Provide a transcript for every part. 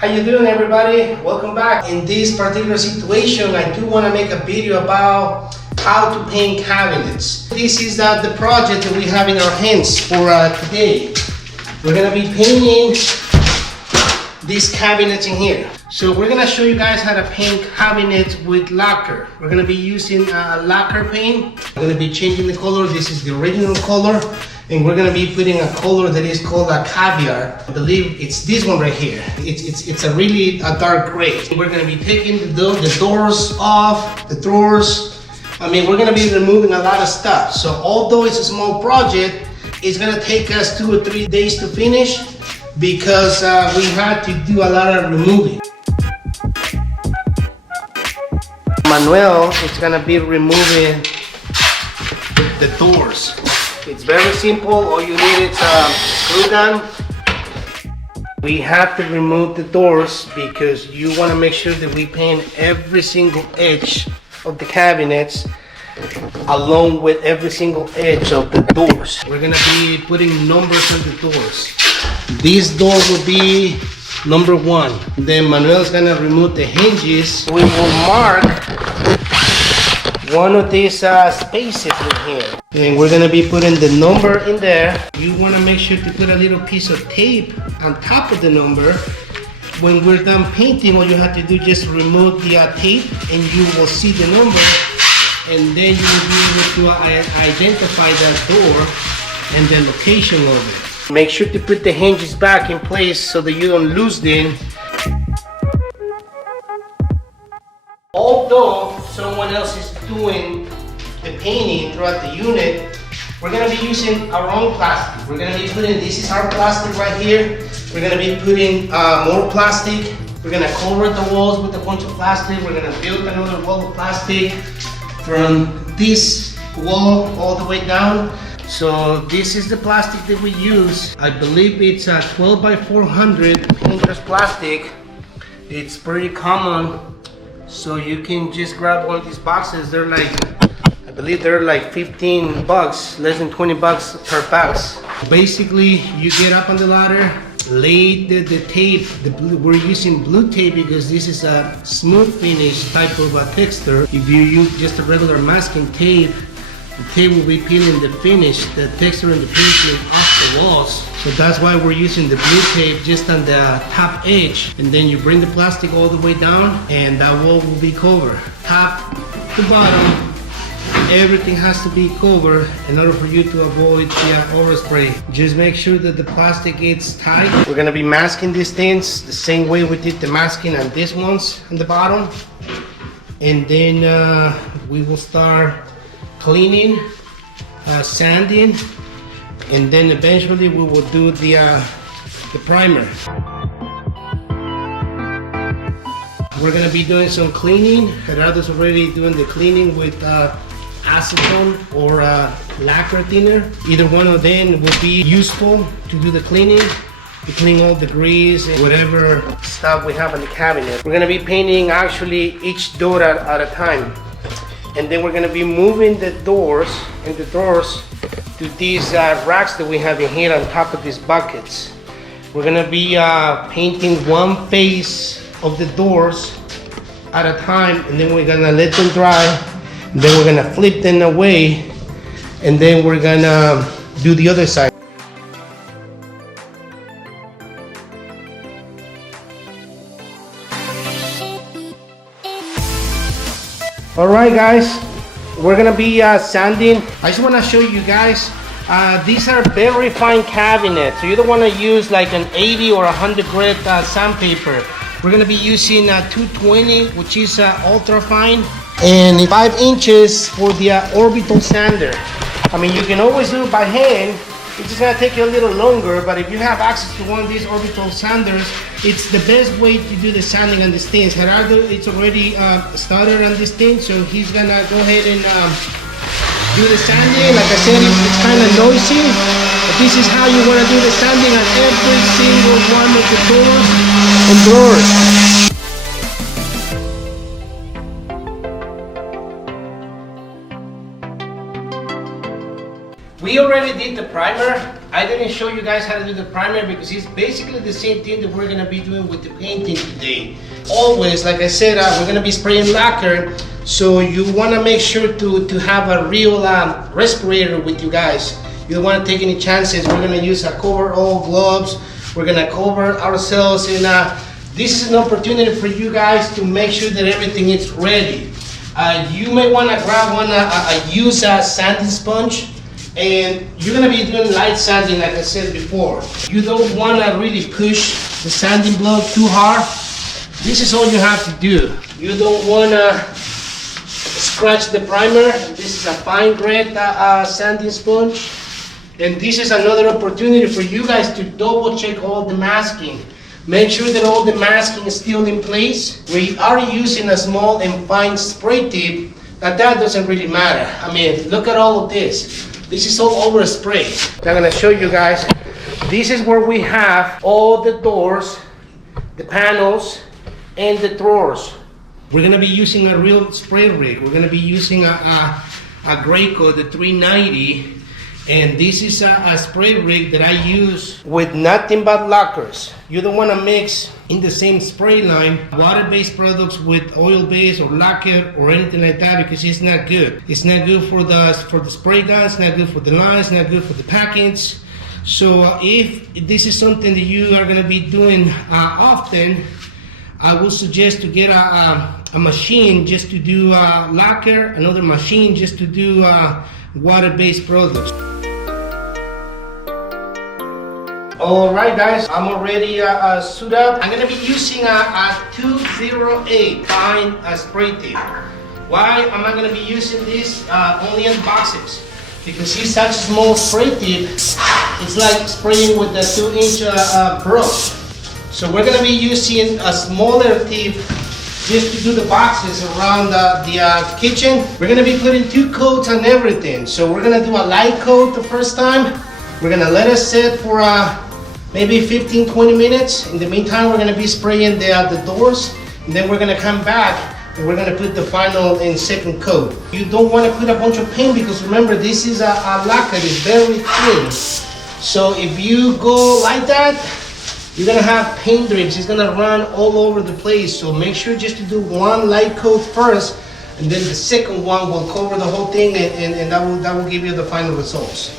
How you doing, everybody? Welcome back. In this particular situation, I do want to make a video about how to paint cabinets. This is the project that we have in our hands for today. We're going to be painting these cabinets in here. So we're going to show you guys how to paint cabinets with lacquer. We're going to be using lacquer paint. We're going to be changing the color. This is the original color. And we're gonna be putting a color that is called a caviar. I believe it's this one right here. It's a really dark gray. We're gonna be taking the doors off, the drawers. I mean, we're gonna be removing a lot of stuff. So although it's a small project, it's gonna take us 2 or 3 days to finish because we had to do a lot of removing. Manuel is gonna be removing the doors. It's very simple. All you need is a screw gun. We have to remove the doors because you want to make sure that we paint every single edge of the cabinets along with every single edge of the doors. We're going to be putting numbers on the doors. This door will be number 1. Then Manuel's going to remove the hinges. We will mark one of these spaces in here. And we're gonna be putting the number in there. You wanna make sure to put a little piece of tape on top of the number. When we're done painting, all you have to do is just remove the tape and you will see the number. And then you will be able to identify that door and the location of it. Make sure to put the hinges back in place so that you don't lose them. Although someone else is doing the painting throughout the unit, we're going to be using our own plastic. We're going to be putting, this is our plastic right here. We're going to be putting more plastic. We're going to cover the walls with a bunch of plastic. We're going to build another wall of plastic from this wall all the way down. So this is the plastic that we use. I believe it's a 12 by 400 painter's plastic. It's pretty common. So you can just grab one of these boxes. They're like, I believe they're like 15 bucks, less than 20 bucks per box. Basically, you get up on the ladder, lay the tape. We're using blue tape because this is a smooth finish type of a texture. If you use just a regular masking tape, the tape will be peeling the finish, the texture and the finishing off the walls. So that's why we're using the blue tape just on the top edge. And then you bring the plastic all the way down and that wall will be covered. Top to bottom, everything has to be covered in order for you to avoid the overspray. Just make sure that the plastic gets tight. We're gonna be masking these things the same way we did the masking on these ones on the bottom. And then we will start cleaning, sanding, and then eventually we will do the primer. We're gonna be doing some cleaning. Gerardo's already doing the cleaning with acetone or lacquer thinner. Either one of them will be useful to do the cleaning, to clean all the grease and whatever stuff we have in the cabinet. We're gonna be painting actually each door at a time. And then we're gonna be moving the doors and the drawers to these racks that we have in here on top of these buckets. We're gonna be painting one face of the doors at a time, and then we're gonna let them dry. And then we're gonna flip them away, and then we're gonna do the other side. All right, guys, we're gonna be sanding. I just wanna show you guys, these are very fine cabinets. So you don't wanna use like an 80 or 100 grit sandpaper. We're gonna be using 220, which is ultra fine, and 5 inches for the orbital sander. I mean, you can always do it by hand. It's just gonna take you a little longer, but if you have access to one of these orbital sanders, it's the best way to do the sanding on these things. Gerardo, it's already started on this thing, so he's gonna go ahead and do the sanding. Like I said, it's kind of noisy, but this is how you wanna do the sanding on every single one of the doors and drawers. We already did the primer. I didn't show you guys how to do the primer because it's basically the same thing that we're gonna be doing with the painting today. Always, like I said, we're gonna be spraying lacquer, so you wanna make sure to have a real respirator with you guys. You don't wanna take any chances. We're gonna use a cover-all gloves. We're gonna cover ourselves, and this is an opportunity for you guys to make sure that everything is ready. You may wanna grab one, a used sanding sponge, and you're gonna be doing light sanding like I said before. You don't wanna really push the sanding block too hard. This is all you have to do. You don't wanna scratch the primer. This is a fine grit sanding sponge. And this is another opportunity for you guys to double check all the masking. Make sure that all the masking is still in place. We are using a small and fine spray tip, but that doesn't really matter. I mean, look at all of this. This is all over spray. I'm gonna show you guys. This is where we have all the doors, the panels, and the drawers. We're gonna be using a real spray rig. We're gonna be using a Graco, the 390. And this is a spray rig that I use with nothing but lacquers. You don't want to mix in the same spray line water-based products with oil-based or lacquer or anything like that, because it's not good. It's not good for the spray gun. It's not good for the lines. It's not good for the packets. So if this is something that you are going to be doing often, I will suggest to get a machine just to do lacquer, another machine just to do water-based products. Alright guys, I'm already suited up. I'm going to be using a 208 fine spray tip. Why am I going to be using this only in boxes? Because it's such a small spray tip, it's like spraying with a 2-inch brush. So we're going to be using a smaller tip just to do the boxes around the kitchen. We're going to be putting 2 coats on everything. So we're going to do a light coat the first time. We're going to let it sit for maybe 15-20 minutes. In the meantime, we're going to be spraying the doors, and then we're going to come back and we're going to put the final and second coat. You don't want to put a bunch of paint because remember, this is a lacquer. It's very thin. So if you go like that, you're going to have paint drips. It's going to run all over the place. So make sure just to do one light coat first, and then the second one will cover the whole thing, and that will give you the final results.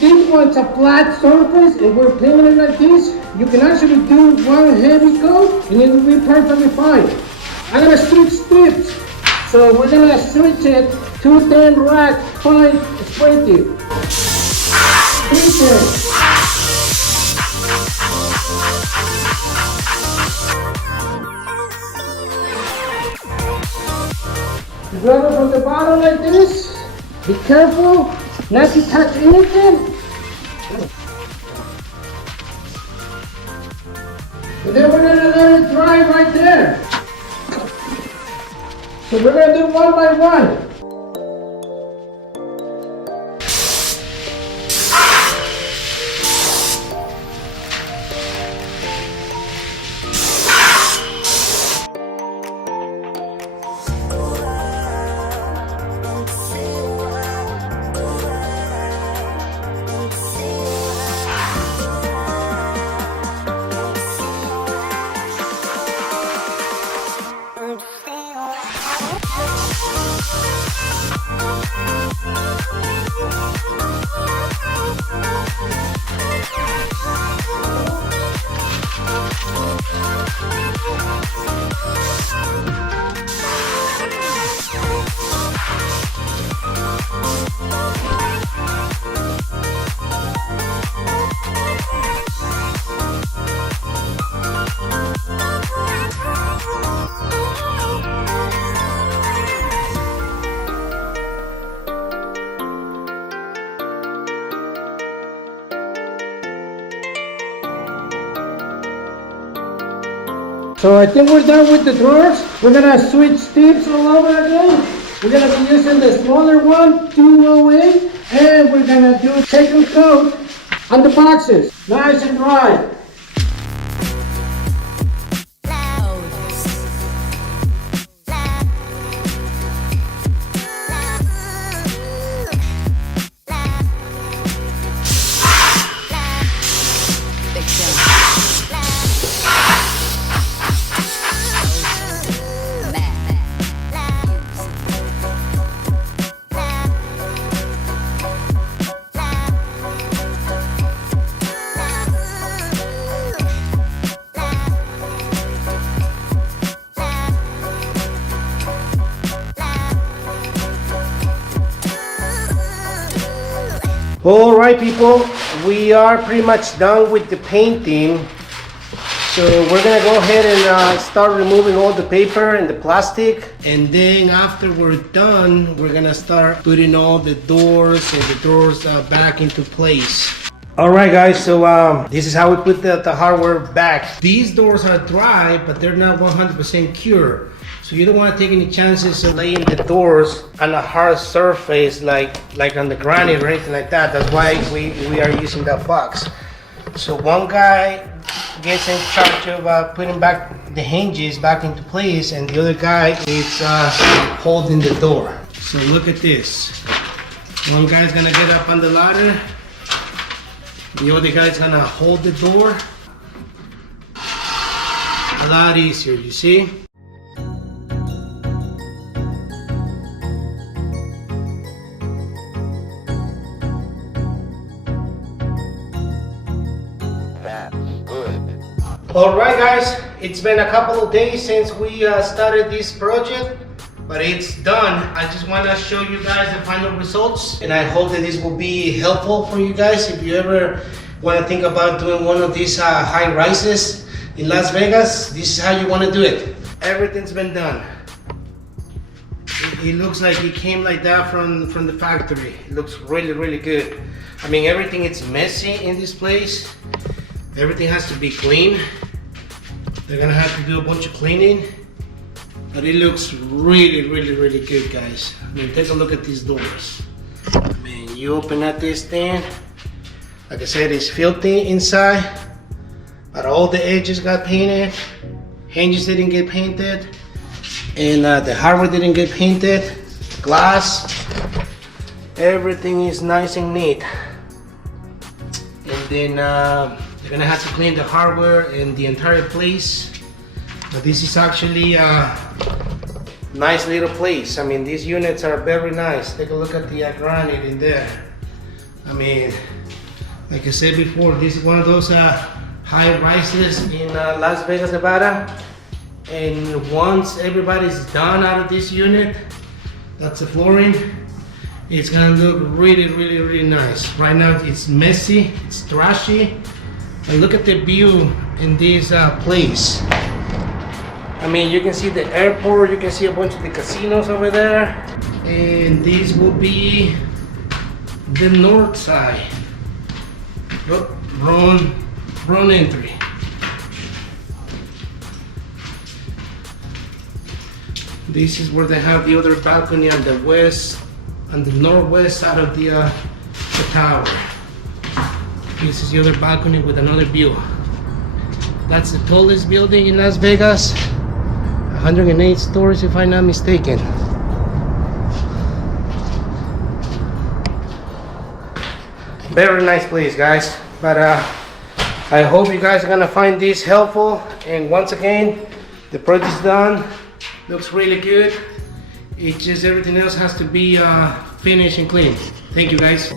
This one's a flat surface, and we're painting it like this. You can actually do one heavy coat, and it will be perfectly fine. I'm gonna switch strips, so we're gonna switch it to 10 rack fine spray tip. You grab it from the bottom like this. Be careful not to touch anything. And then we're gonna let it dry right there. So we're gonna do one by one. So I think we're done with the drawers. We're gonna switch tips all over again. We're gonna be using the smaller one, 208, and we're gonna do second coat on the boxes, nice and dry. All right, people, we are pretty much done with the painting. So we're gonna go ahead and start removing all the paper and the plastic. And then after we're done, we're gonna start putting all the doors and the drawers back into place. All right, guys, so this is how we put the hardware back. These doors are dry, but they're not 100% cured. So you don't want to take any chances of laying the doors on a hard surface like on the granite or anything like that. That's why we are using that box. So one guy gets in charge of putting back the hinges back into place, and the other guy is holding the door. So look at this. One guy's gonna get up on the ladder. The other guy's gonna hold the door. A lot easier, you see? Alright guys, it's been a couple of days since we started this project, but it's done. I just want to show you guys the final results, and I hope that this will be helpful for you guys if you ever want to think about doing one of these high rises in Las Vegas. This is how you want to do it. Everything's been done. It looks like it came like that from the factory. It looks really good. I mean, everything is messy in this place. Everything has to be clean. They're gonna have to do a bunch of cleaning, but it looks really good, guys. I mean, take a look at these doors. I mean, you open up this thing, like I said, it's filthy inside, but all the edges got painted, hinges didn't get painted, and the hardware didn't get painted, glass, everything is nice and neat. And then you're gonna have to clean the hardware and the entire place. But this is actually a nice little place. I mean, these units are very nice. Take a look at the granite in there. I mean, like I said before, this is one of those high rises in Las Vegas, Nevada. And once everybody's done out of this unit, that's the flooring, it's gonna look really nice. Right now it's messy, it's trashy. And look at the view in this place. I mean, you can see the airport, you can see a bunch of the casinos over there. And this will be the north side. Oh, wrong entry. This is where they have the other balcony on the west, on the northwest side of the tower. This is the other balcony with another view. That's the tallest building in Las Vegas. 108 stories if I'm not mistaken. Very nice place, guys. But I hope you guys are gonna find this helpful. And once again, the project's done. Looks really good. It's just everything else has to be finished and clean. Thank you, guys.